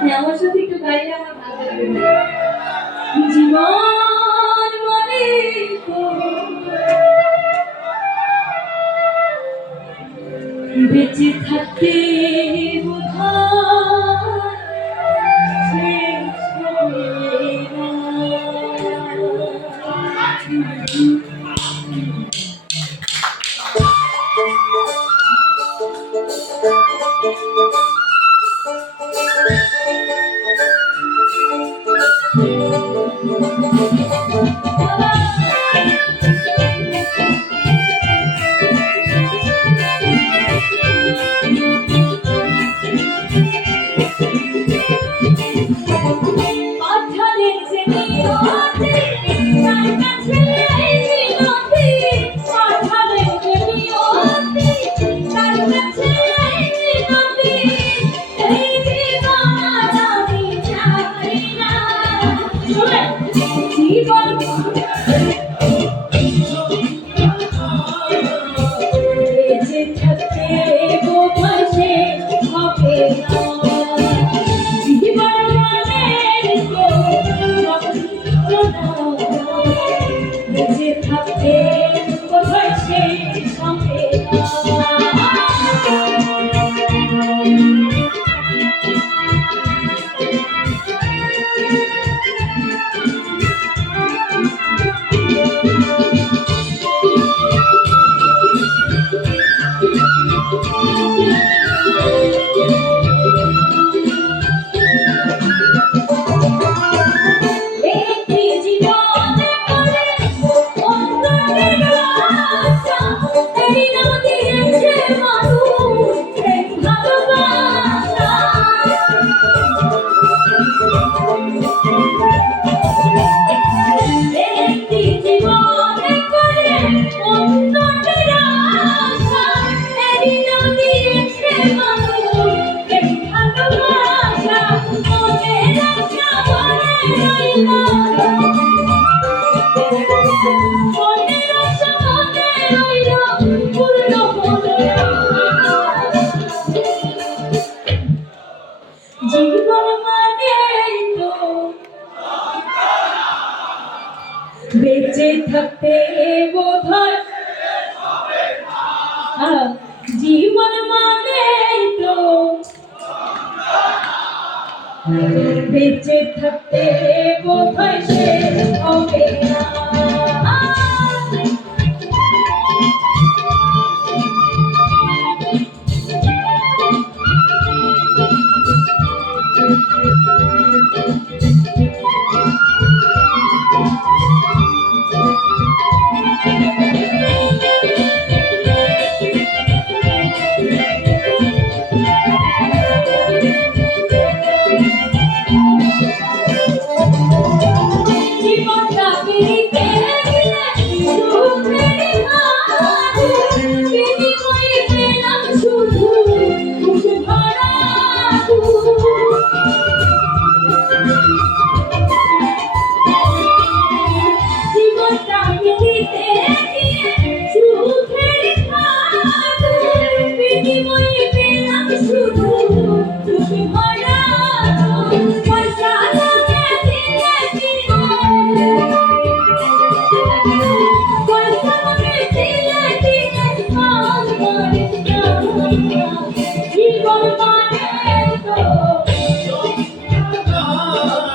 হ্যাঁ, আমার সাথে একটু গাইলে আমার বেঁচে থাকতে Thank. Viva! থাকতে বোধহয় জীবন মানে তো হ্যাঁ। বেঁচে থাকতে বোধহয় Oh,